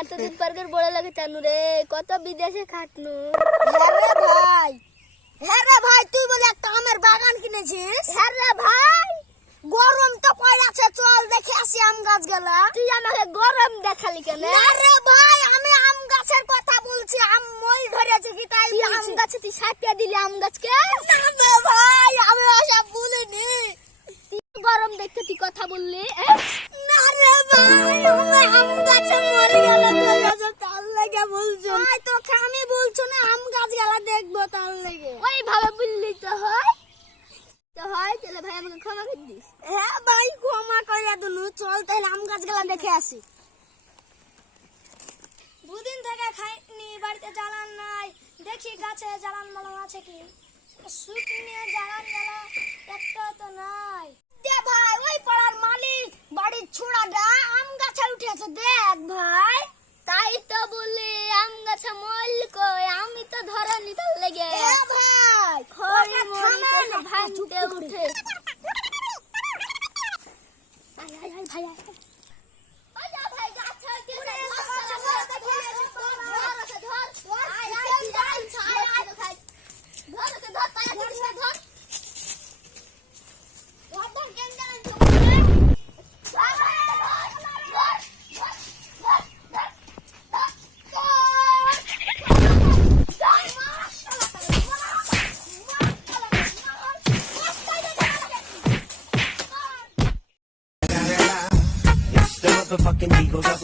এতদিন পর করে বড় লাগে চানু রে, কত বিদেশে খাটনু। হ্যাঁ রে ভাই তুই বলে একটা আমের বাগান কিনেছিস। হ্যাঁ রে ভাই, গরম তো পড়ে আছে, চল দেখে আসি আম গাছ গেলা। তুই আমাকে গরম দেখালি কেন? না রে ভাই, আমি আম গাছের কথা বলছি, আম মই ধরেছে কি তাই তুই আম বলছি। গাছে তুই সাপিয়া দিলি আম গাছকে? না রে ভাই, আমি ওসব বলিনি। তুই গরম দেখতে তুই কথা বললি? না রে ভাই, আমি আম গাছে মরে গেল তার লেগে বলছো। ভাই তোকে আমি বলছো না আম গাছ গেলা দেখবো তার লেগে। ওই ভাবে বললি তো হয়, তাহলে ভাই আমাকে ক্ষমা করে দিস। হ্যাঁ ভাই ক্ষমা করে দিনু, চল তাহলে আম গাছ গেলা দেখে আসি। দুদিন থেকে খাইনি, বাড়িতে জ্বালান নাই, দেখি গাছে জ্বালান মালান আছে কি। সুট নিয়ে জ্বালান গেলা একটা তো নাই। দে ভাই, ওই পাড়ার মালিক বাড়ির ছোড়াটা আম গাছে উঠেছে, দেখ ভাই। তাই তো বলি আম গাছে মল কই, আমি তো ধরনি তার লেগে। এ ভাই খড়ি ওটা মরি থামে না, ভাঙতে চুপ করে। উঠে। আয় আয় আয় ভাই আয়। ওই যা ভাই গাছ ছাড়তে ওরে, ধর, গাছে ধর, ধর, ধর, ধর, ধর, ওকে ধর। ধর, আয় ধর, আয় তুই ধর, আয়, ধর, আয় আয় তো ভাই। ধর ওকে ধর, পায়া করিস না, ধর। ধর, ধর, কেন জানেন তো বলে? ধর, ধর, ধর, ধর, ধর, ধর, ধর, It's the motherfucking Eagle Double.